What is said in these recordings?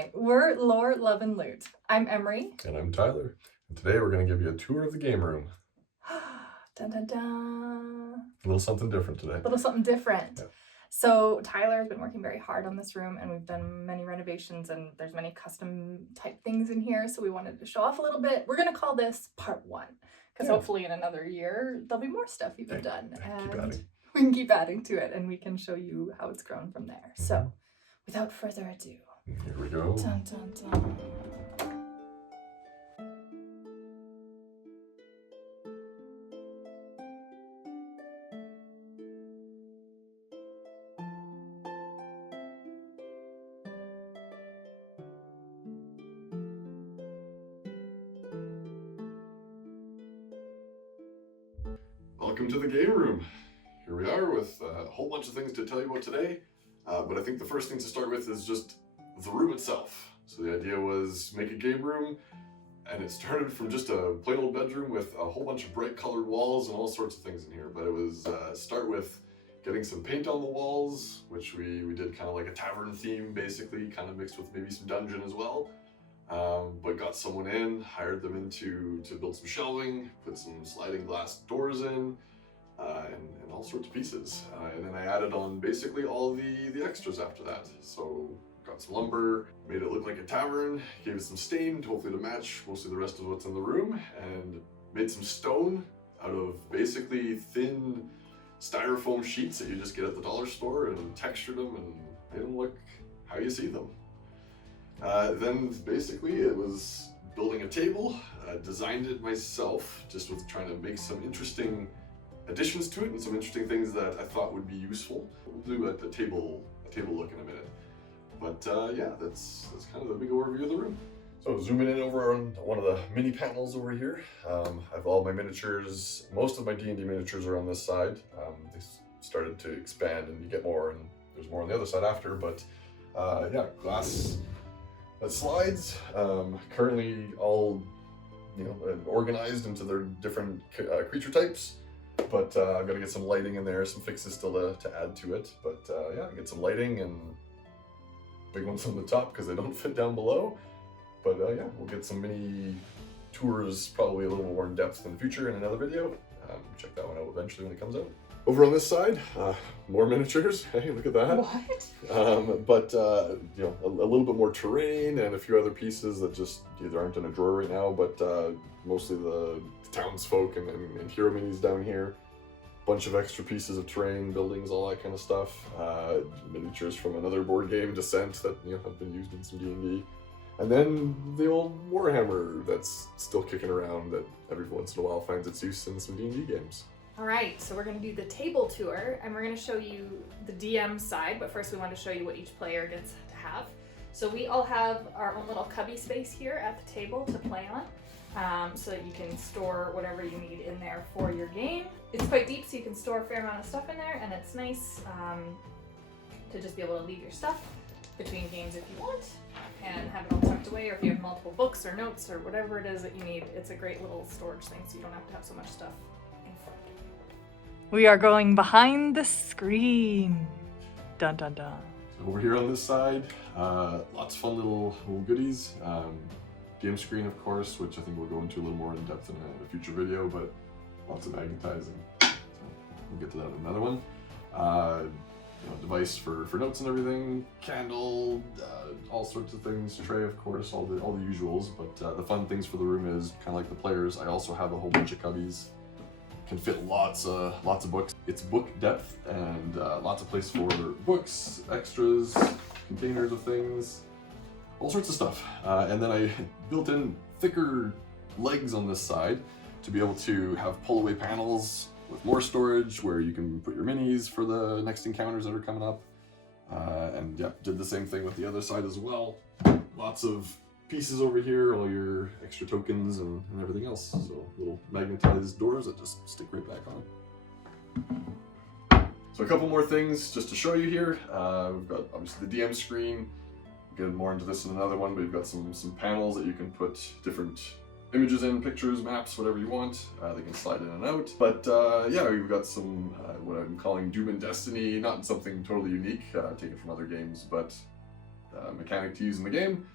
Hi, we're Lore, Love, and Loot. I'm Emery. And I'm Tyler. And today we're going to give you a tour of the game room. Dun dun dun. A little something different today. A little something different. Yeah. So Tyler has been working very hard on this room, and we've done many renovations, and there's many custom type things in here, so we wanted to show off a little bit. We're going to call this part one, because hopefully in another year there'll be more stuff you've done. And we can keep adding to it, and we can show you how it's grown from there. So without further ado, here we go. Dun, dun, dun. Welcome to the game room. Here we are with a whole bunch of things to tell you about today. But I think the first thing to start with is just the room itself. So the idea was make a game room, and it started from just a plain old bedroom with a whole bunch of bright colored walls and all sorts of things in here. But it was start with getting some paint on the walls, which we did kind of like a tavern theme, basically, kind of mixed with maybe some dungeon as well. But got someone in, hired them in to build some shelving, put some sliding glass doors in, and all sorts of pieces. And then I added on basically all the extras after that. So got some lumber, made it look like a tavern, gave it some stain, hopefully to match mostly the rest of what's in the room, and made some stone out of basically thin styrofoam sheets that you just get at the dollar store, and textured them and made them look how you see them. Then basically it was building a table, designed it myself, just with trying to make some interesting additions to it and some interesting things that I thought would be useful. We'll do a table look in a minute. But yeah, that's kind of the big overview of the room. So zooming in over on one of the mini panels over here, I have all my miniatures. Most of my D&D miniatures are on this side. They started to expand and you get more, and there's more on the other side after, but yeah, glass that slides, currently all organized into their different creature types, but I've got to get some lighting in there, some fixes still to add to it, but yeah, get some lighting and big ones on the top because they don't fit down below. But yeah, we'll get some mini tours, probably a little more in depth in the future in another video. Check that one out eventually when it comes out. Over on this side, more miniatures. Hey, look at that. What? But you know, a little bit more terrain and a few other pieces that just either aren't in a drawer right now, but mostly the townsfolk and hero minis down here. Bunch of extra pieces of terrain, buildings, all that kind of stuff. Miniatures from another board game, Descent, that have been used in some D&D. And then the old Warhammer that's still kicking around that every once in a while finds its use in some D&D games. All right, so we're going to do the table tour, and we're going to show you the DM side, but first we want to show you what each player gets to have. So we all have our own little cubby space here at the table to play on, so that you can store whatever you need in there for your game. It's quite deep, so you can store a fair amount of stuff in there, and it's nice to just be able to leave your stuff between games if you want, and have it all tucked away, or if you have multiple books or notes or whatever it is that you need, it's a great little storage thing, so you don't have to have so much stuff in front. We are going behind the screen. Dun dun dun. So over here on this side, lots of fun little goodies. Game screen, of course, which I think we'll go into a little more in depth in a future video, but lots of magnetizing. So we'll get to that in another one. Device for notes and everything, candle, all sorts of things, tray, of course, all the usuals. But the fun things for the room is kind of like the players. I also have a whole bunch of cubbies. Can fit lots of books. It's book depth and lots of place for books, extras, containers of things, all sorts of stuff. And then I built in thicker legs on this side to be able to have pull-away panels with more storage where you can put your minis for the next encounters that are coming up. And yeah, did the same thing with the other side as well. Lots of pieces over here, all your extra tokens and everything else. So little magnetized doors that just stick right back on. So a couple more things just to show you here. We've got obviously the DM screen. We'll get more into this in another one, but you've got some panels that you can put different images in, pictures, maps, whatever you want. They can slide in and out. But yeah, we've got some what I'm calling Doom and Destiny, not something totally unique, taken from other games, but mechanic to use in the game.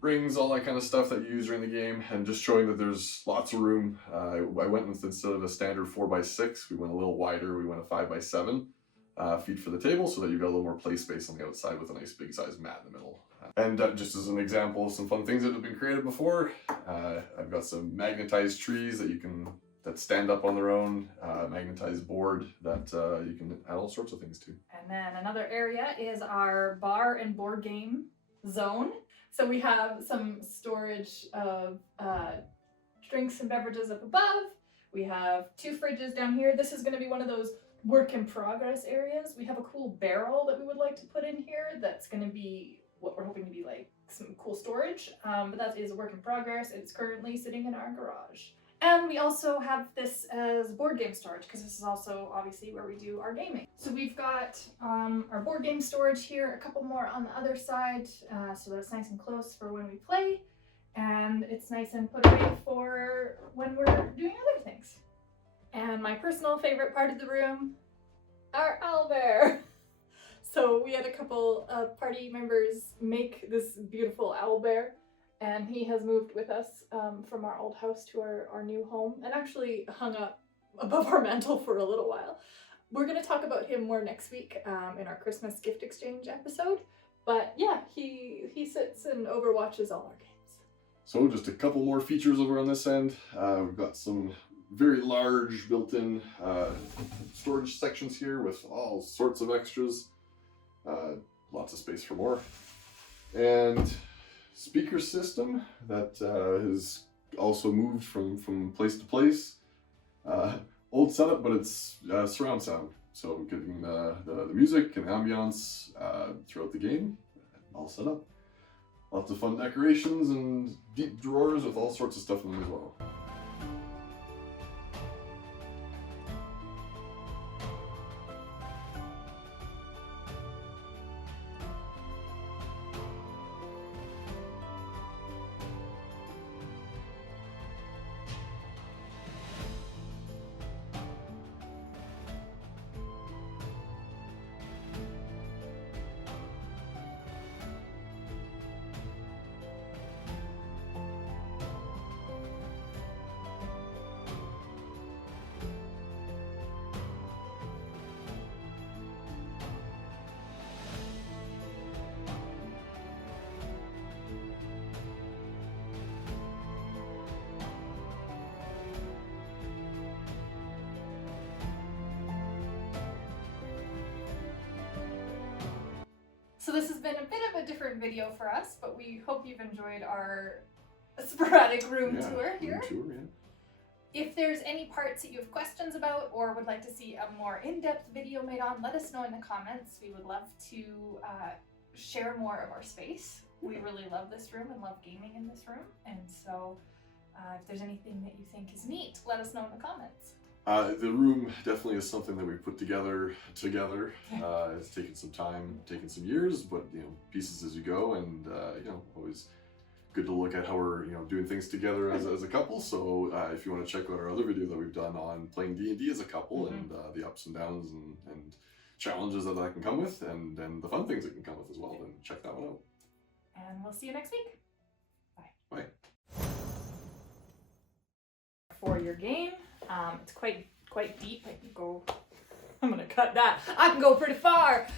Brings all that kind of stuff that you use during the game, and just showing that there's lots of room. I went with, instead of a standard 4x6, we went a little wider. We went a 5x7 feet for the table, so that you've got a little more play space on the outside with a nice big size mat in the middle. And just as an example of some fun things that have been created before, I've got some magnetized trees that stand up on their own, magnetized board that you can add all sorts of things to. And then another area is our bar and board game zone. So we have some storage of drinks and beverages up above. We have 2 fridges down here. This is going to be one of those work in progress areas. We have a cool barrel that we would like to put in here that's going to be what we're hoping to be like some cool storage. But that is a work in progress. It's currently sitting in our garage. And we also have this as board game storage, because this is also obviously where we do our gaming. So we've got our board game storage here, a couple more on the other side, so that it's nice and close for when we play, and it's nice and put away for when we're doing other things. And my personal favorite part of the room, our owlbear. So we had a couple of party members make this beautiful owlbear. And he has moved with us from our old house to our new home, and actually hung up above our mantle for a little while. We're going to talk about him more next week in our Christmas gift exchange episode. But yeah, he sits and overwatches all our games. So just a couple more features over on this end. We've got some very large built-in storage sections here with all sorts of extras. Lots of space for more. And speaker system that is also moved from place to place. Old setup, but it's surround sound, so getting the music and ambiance throughout the game, all set up. Lots of fun decorations and deep drawers with all sorts of stuff in them as well. So this has been a bit of a different video for us, but we hope you've enjoyed our sporadic room tour here. If there's any parts that you have questions about or would like to see a more in-depth video made on, let us know in the comments. We would love to share more of our space. We really love this room and love gaming in this room. And so if there's anything that you think is neat, let us know in the comments. The room definitely is something that we put together. It's taken some time, taken some years, but pieces as you go, and always good to look at how we're doing things together as a couple. So if you want to check out our other video that we've done on playing D&D as a couple, and the ups and downs and challenges that can come with, and the fun things that can come with as well, then check that one out. And we'll see you next week. Bye. Bye. For your game. It's quite deep. I'm gonna cut that. I can go pretty far.